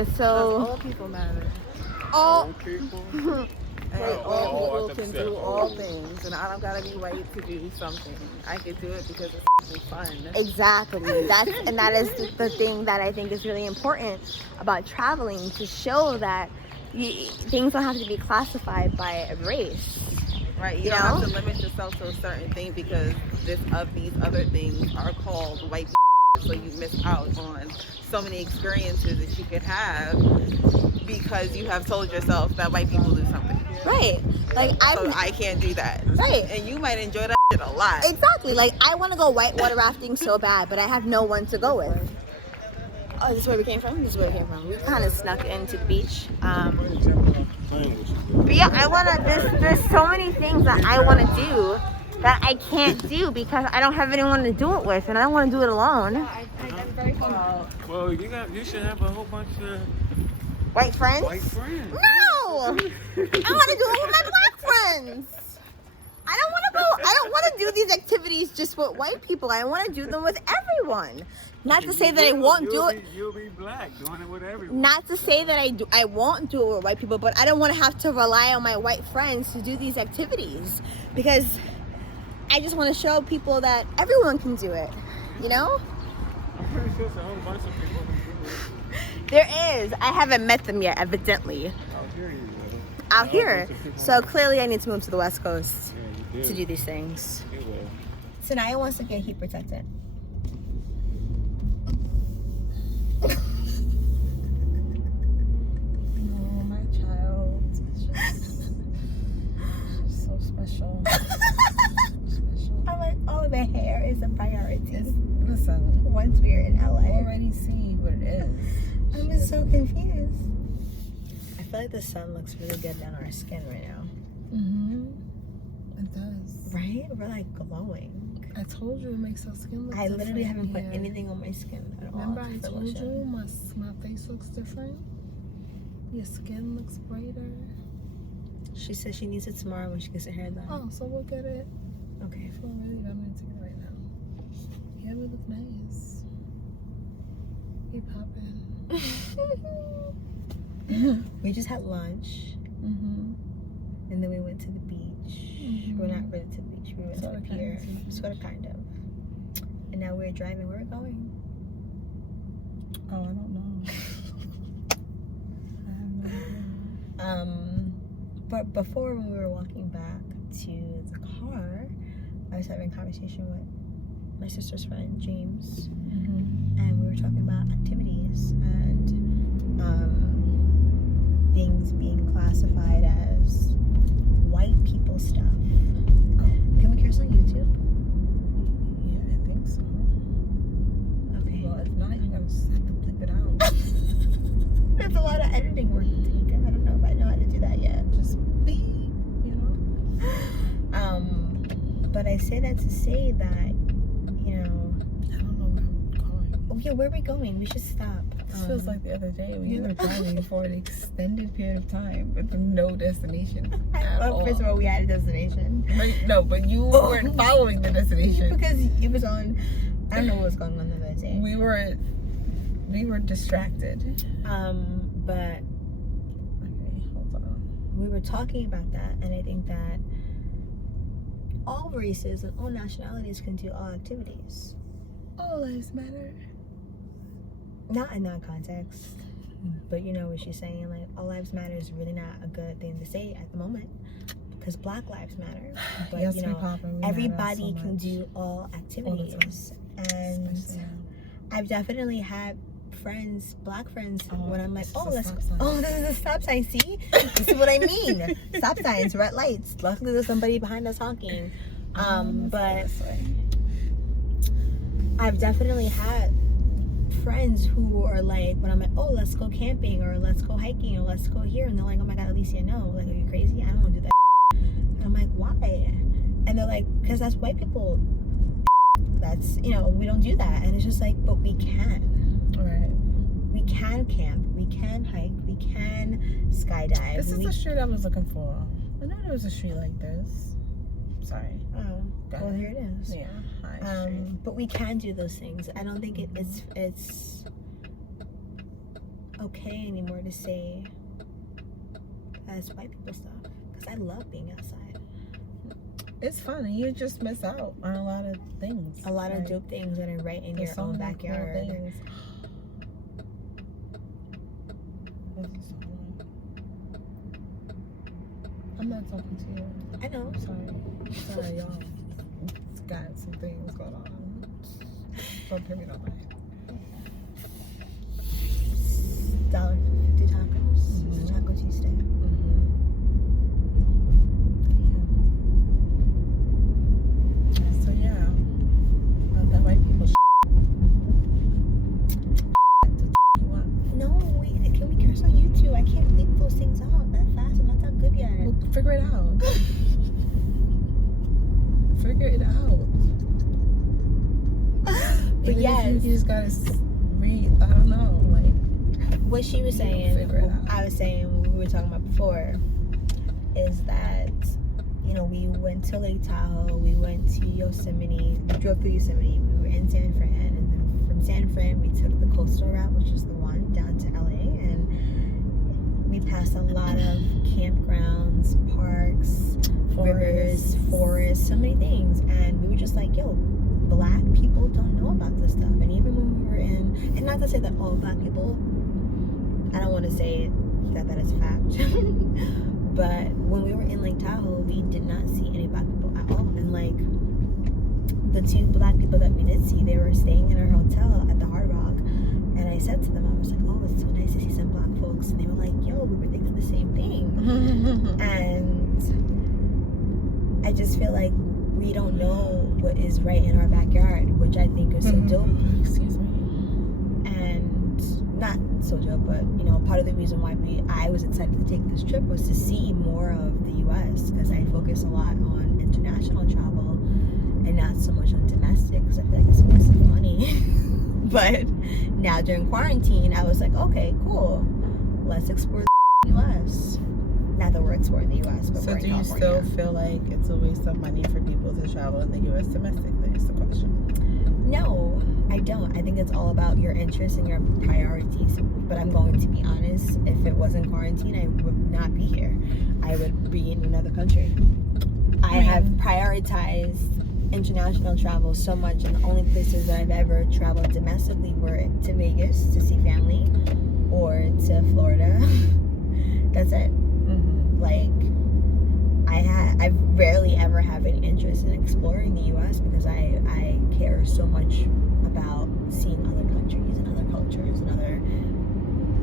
Okay, so all people matter. all people. And all I people can do all things, and I don't gotta be white to do something. I can do it because it's fun. exactly. That is the thing that I think is really important about traveling, to show that things don't have to be classified by race. Right, you don't have to limit yourself to a certain thing because these other things are called white people, so you miss out on so many experiences that you could have because you have told yourself that white people do something. Right. Like I can't do that. Right. And you might enjoy that shit a lot. Exactly. Like I want to go whitewater rafting so bad, but I have no one to go with. Oh, this is where we came from? This is where we came from. We kind of snuck into the beach. But yeah, I want to, there's so many things that I want to do that I can't do because I don't have anyone to do it with, and I don't want to do it alone. Well, you should have a whole bunch of White friends? white friends. No! I want to do it with my black friends. I don't want to do these activities just with white people. I want to do them with everyone. Not to say that I won't do it. You'll be black doing it with everyone. Not to say that I won't do it with white people, but I don't want to have to rely on my white friends to do these activities because I just want to show people that everyone can do it, you know? I'm pretty sure it's a whole bunch of people who do it. There is. I haven't met them yet, evidently. Out here, you will. Out here. So clearly I need to move to the West Coast Yeah, to do these things. You will. Sanaya wants to get heat protected. Oh, my child. She's so special. I'm like, oh, the hair is a priority. Listen, Once we're in LA. I already see what it is. I'm just so confused. I feel like the sun looks really good on our skin right now. It does. Right? We're like glowing. I told you it makes our skin look I literally different. haven't put Yeah. anything on my skin at all. Remember I for told lotion. you my face looks different? Your skin looks brighter. She said she needs it tomorrow when she gets her hair done. Oh, so we'll get it. Okay. I feel really bad to get it right now. Yeah, we look nice. We popping. We just had lunch and then we went to the beach. We're not really to the beach. We went to the pier. Sort of, kind of. And now we're driving. Where we're going? Oh, I don't know. I have no idea. But before when we were walking back to the car, I was having a conversation with my sister's friend, James. And we were talking about activities and things being classified as white people stuff. Can we curse on YouTube? Yeah, I think so. Okay. Well, if not, you gotta just have to bleep it out. That's a lot of editing work to take. I don't know if I know how to do that yet. Just beep, you know? But I say that to say that, you know, I don't know where I'm going. oh yeah, where are we going? We should stop. This feels like the other day when you were driving for an extended period of time with no destination at all. First of all, we had a destination. But you weren't following the destination. Because it was on, I don't know what was going on the other day. We were distracted. But Okay, hold on. we were talking about that, and I think that all races and all nationalities can do all activities. All lives matter. Not in that context, but you know what she's saying. Like, all lives matter is really not a good thing to say at the moment, because Black lives matter. But Yes, you we know, poppin', we everybody matter so can much. do all activities, and Especially- I've definitely had friends, Black friends, Oh, when I'm like, this is oh, a let's, stop sign. oh, this is a stop sign. See, this is what I mean. Stop signs, red lights. Luckily, there's somebody behind us honking. But I've definitely had friends who are like, when I'm like, oh, let's go camping or let's go hiking or let's go here, and they're like, oh my God, Alicia, no, like, are you crazy? I don't want to do that. And I'm like, why? And they're like, because that's white people. That's, you know, we don't do that. And it's just like, but we can. Right. We can camp. We can hike. We can skydive. This is the street I was looking for. I know there was a street like this. Sorry. Oh, Go well, ahead. there it is. Yeah. High Street. But we can do those things. I don't think it's okay anymore to say that's white people stuff. Because I love being outside. It's fun, and you just miss out on a lot of things. A lot of dope things that are right in your own backyard. Cool. I'm not talking to you. I know. Sorry, y'all. It's got some things going on. Don't pay me no mind. $1.50 tacos. It's a Taco Tuesday. So yeah, about that white people No, can we curse on YouTube? I can't bleep those things out that fast. I'm not that good yet. Well, figure it out. Figure it out. But yes, you just gotta read. I don't know, like what she was saying. Figure it out. I was saying what we were talking about before is that, you know, we went to Lake Tahoe, we went to Yosemite, we drove through Yosemite, we were in San Fran, and then from San Fran we took the coastal route, which is the one down to LA, and we passed a lot of campgrounds, parks, rivers, forests, so many things, and we were just like, yo, black people don't know about this stuff. And even when we were in, and not to say that all black people, I don't want to say that is fact, but when we were in Lake Tahoe, we did not see any black people at all. And like the two black people that we did see, they were staying in our hotel at the Hard Rock, and I said to them, I was like, oh, it's so nice to see some black folks, and they were like, yo, we were thinking the same thing. And I just feel like we don't know what is right in our backyard, which I think is so dope. Excuse me. And not so dope, but you know, part of the reason why I was excited to take this trip was to see more of the U.S. because I focus a lot on international travel and not so much on domestic because I feel like it's a waste of money. But now during quarantine, I was like, okay, cool, let's explore the U.S. Not that we're exploring the U.S., but So we're do in you California. still feel like it's a waste of money for people to travel in the U.S. domestically is the question? No, I don't. I think it's all about your interests and your priorities. But I'm going to be honest, if it wasn't quarantine, I would not be here. I would be in another country. I have prioritized international travel so much, and the only places that I've ever traveled domestically were to Vegas to see family or to Florida. That's it. Like, I rarely ever have any interest in exploring the U.S. because I care so much about seeing other countries and other cultures and other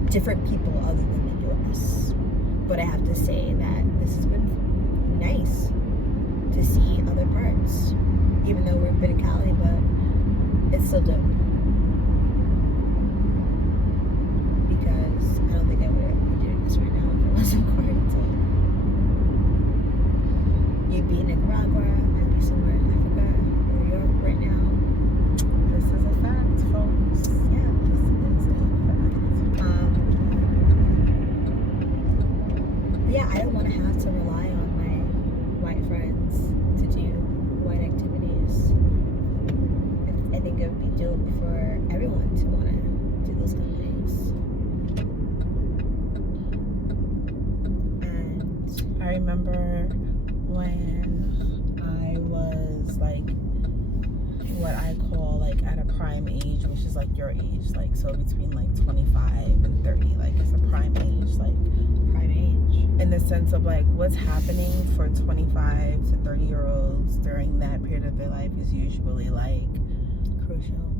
different people other than the U.S. But I have to say that this has been nice to see other parts, even though we've been in Cali, but it's still dope. Because I don't think I would be doing this right now if it wasn't quarantine. You'd be in Nicaragua, I'd be somewhere in Africa or Europe right now. This is a fact, folks. Yeah. This is a fact. Yeah, I don't want to have to rely on my white friends to do white activities. I think it would be dope for everyone to want to do those kind of things. And I remember when I was like what I call like at a prime age, which is like your age, like so between like 25 and 30, like it's a prime age, like prime age. in the sense of like what's happening for 25 to 30-year-olds during that period of their life is usually like Crucial.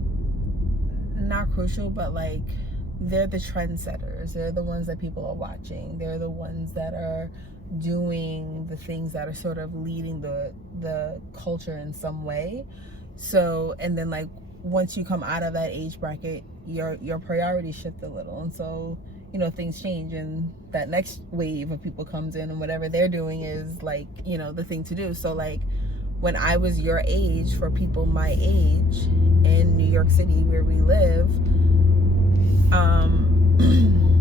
not crucial, but like they're the trendsetters. They're the ones that people are watching. They're the ones that are doing the things that are sort of leading the culture in some way. So, and then like once you come out of that age bracket, your priorities shift a little, and so you know things change, and that next wave of people comes in, and whatever they're doing is like, you know, the thing to do. So like when I was your age, for people my age in New York City where we live,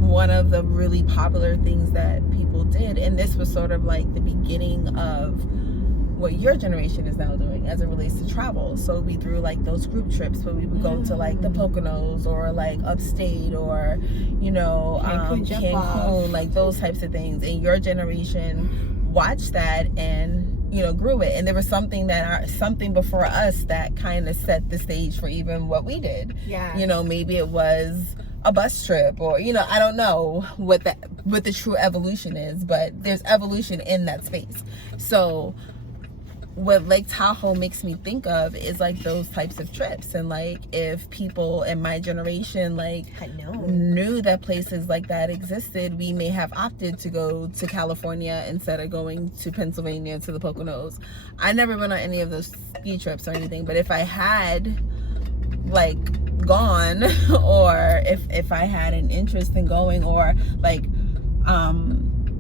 one of the really popular things that people did, and this was sort of like the beginning of what your generation is now doing as it relates to travel. So we threw like those group trips where we would go to like the Poconos or like upstate or, you know, Cancun, like those types of things. And your generation watched that and, you know, grew it. And there was something before us that kind of set the stage for even what we did. Yeah. You know, maybe it was a bus trip, or, you know, I don't know what the true evolution is, but there's evolution in that space. So what Lake Tahoe makes me think of is like those types of trips. And like if people in my generation like knew that places like that existed, we may have opted to go to California instead of going to Pennsylvania to the Poconos. I never went on any of those ski trips or anything, but if I had like gone, or if I had an interest in going, or like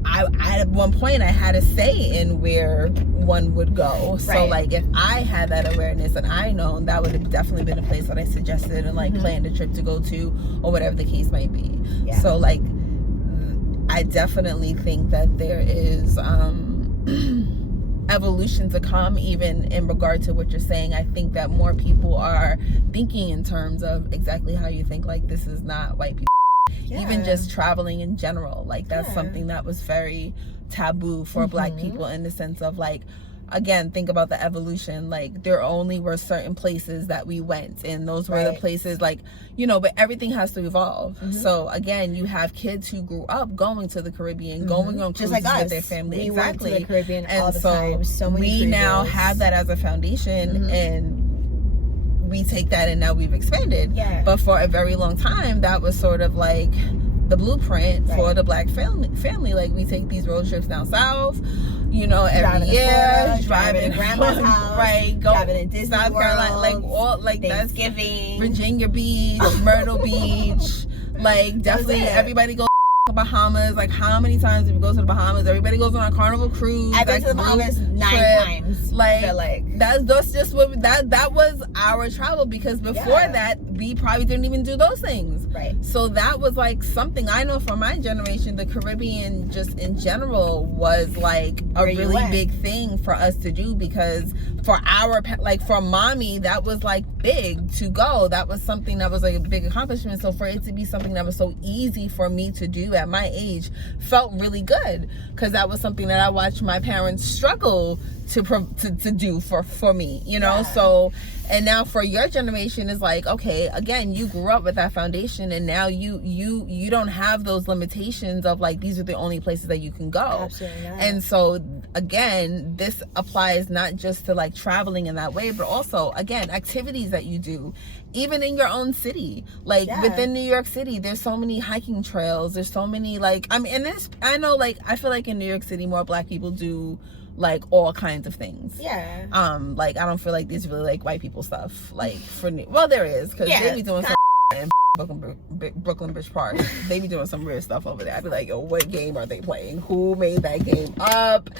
I at one point I had a say in where one would go. So like if I had that awareness and I known, that would have definitely been a place that I suggested and like planned a trip to go to, or whatever the case might be. So like I definitely think that there is evolution to come, even in regard to what you're saying. I think that more people are thinking in terms of exactly how you think, like this is not white people. Even just traveling in general, like that's something that was very taboo for Black people, in the sense of like, again, think about the evolution. Like there only were certain places that we went, and those were the places, like, you know, but everything has to evolve. So again, you have kids who grew up going to the Caribbean, going on cruises with their family. We went to the Caribbean and all the so time. So many we cruises. now have that as a foundation, and we take that and now we've expanded. But for a very long time, that was sort of like the blueprint for the Black family. Like we take these road trips down south, you know, every year, driving to grandma's house, driving to Disney South Carolina, like all like Thanksgiving, Virginia Beach, Myrtle Beach, like definitely everybody goes to Bahamas. Like how many times did we go to the Bahamas? Everybody goes on a Carnival cruise. I've been to the Bahamas 9 times. Like that's just what that was our travel, because before that we probably didn't even do those things. So that was like something I know from my generation. The Caribbean just in general was like a really big thing for us to do, because for our, like for mommy, that was like big to go. That was something that was like a big accomplishment. So for it to be something that was so easy for me to do at my age felt really good, because that was something that I watched my parents struggle to do for me, you know. So, and now for your generation is like, okay, again, you grew up with that foundation, and now you don't have those limitations of like these are the only places that you can go. Absolutely not. And so again, this applies not just to like traveling in that way, but also again activities that you do even in your own city. Like within New York City, there's so many hiking trails, there's so many, like, I mean, and this, I know, like, I feel like in New York City more Black people do like all kinds of things. Like I don't feel like there's really like white people stuff like for well, there is, because they be doing some in Brooklyn Bridge Park. They be doing some weird stuff over there. I'd be like, yo, what game are they playing? Who made that game up?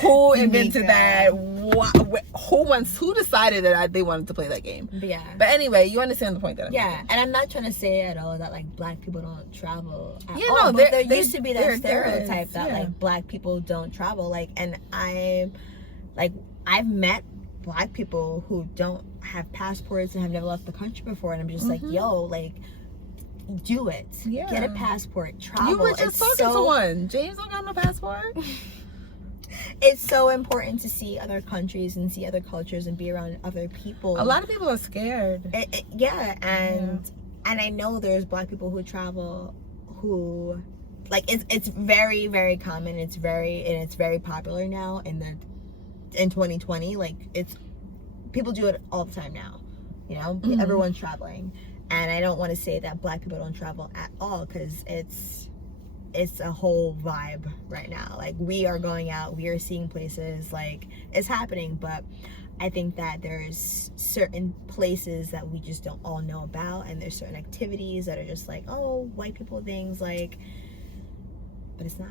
Who invented that? Who decided that they wanted to play that game? But anyway, you understand the point that I'm making. And I'm not trying to say at all that like Black people don't travel at all. No, but there used to be that stereotype that like Black people don't travel. Like, and I've met Black people who don't have passports and have never left the country before, and I'm just like, yo, like, do it. Get a passport. Travel. You were just talking to one. James don't got no passport. It's so important to see other countries and see other cultures and be around other people. A lot of people are scared. And I know there's Black people who travel who, like, it's very, very common. It's very popular now in 2020. Like, it's, people do it all the time now. You know, everyone's traveling. And I don't want to say that Black people don't travel at all, because it's a whole vibe right now. Like, we are going out, we are seeing places, like, it's happening. But I think that there's certain places that we just don't all know about, and there's certain activities that are just like, oh, white people things, like, but it's not.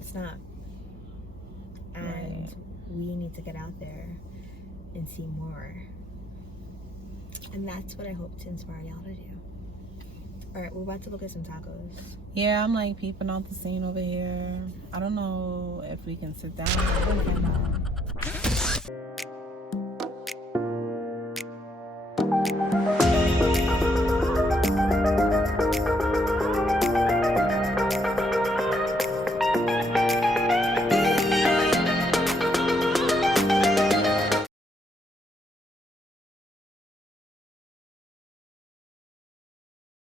It's not. And we need to get out there and see more. And that's what I hope to inspire y'all to do. All right, we're about to go get some tacos. Yeah, I'm like peeping out the scene over here. I don't know if we can sit down. We're gonna find out.